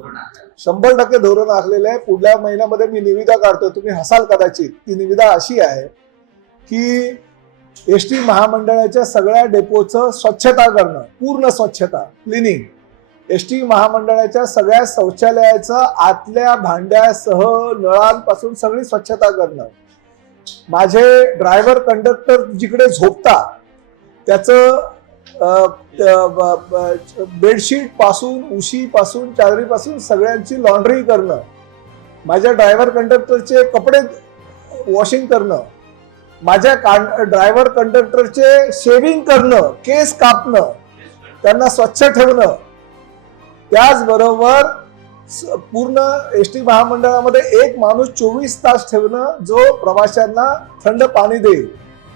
100% धोरण आखलेलं आहे. पुढल्या महिन्यामध्ये मी निविदा काढतोय, तुम्ही हसाल कदाचित. ती निविदा अशी आहे की एसटी महामंडळाच्या सगळ्या डेपोचं स्वच्छता करणं, पूर्ण स्वच्छता, क्लिनिंग. एसटी महामंडळाच्या सगळ्या शौचालयाचं आतल्या भांड्यासह नळांपासून सगळी स्वच्छता करणं. माझे ड्रायव्हर कंडक्टर जिकडे झोपता त्याचं बेडशीट पासून, उशी पासून, चादरी पासून सगळ्यांची लॉन्ड्री करणं. माझ्या ड्रायव्हर कंडक्टरचे कपडे वॉशिंग करणं. माझ्या ड्रायव्हर कंडक्टरचे शेविंग करणं, केस कापणं, त्यांना स्वच्छ ठेवणं. त्याचबरोबर पूर्ण एसटी महामंडळामध्ये एक माणूस 24 तास ठेवणं जो प्रवाशांना थंड पाणी देईल.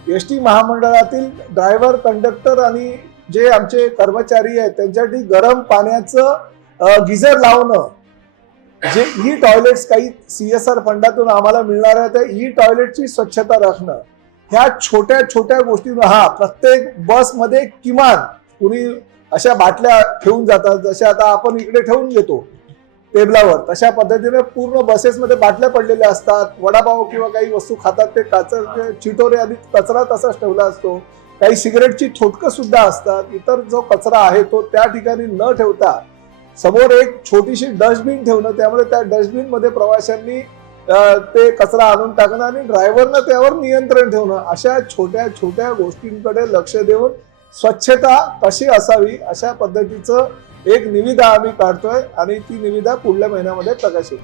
एसटी महामंडळातील ड्रायव्हर कंडक्टर आणि जे आमचे कर्मचारी आहेत त्यांच्यासाठी गरम पाण्याचं गिझर लावणं. जे ई टॉयलेट्स काही CSR फंडातून आम्हाला मिळणार आहे त्या ई टॉयलेटची स्वच्छता राखणं. ह्या छोट्या छोट्या गोष्टी. प्रत्येक बसमध्ये किमान कुणी अशा बाटल्या ठेवून जातात, जशा आता आपण इकडे ठेवून घेतो टेबलावर, तशा पद्धतीने पूर्ण बसेसमध्ये बाटल्या पडलेल्या असतात. वडापाव किंवा काही वस्तू खातात ते चिटोरे आधी कचरा तसाच ठेवला असतो. काही सिगरेटची छोटकं सुद्धा असतात. इतर जो कचरा आहे तो त्या ठिकाणी न ठेवता समोर एक छोटीशी डस्टबिन ठेवणं, त्यामुळे त्या डस्टबिन मध्ये प्रवाशांनी ते कचरा आणून टाकणं आणि ड्रायव्हरनं त्यावर नियंत्रण ठेवणं. अशा छोट्या छोट्या गोष्टींकडे लक्ष देऊन स्वच्छता कशी असावी अशा पद्धतीचं एक निविदा आम्ही काढतोय आणि ती निविदा पुढल्या महिन्यामध्ये प्रकाशित.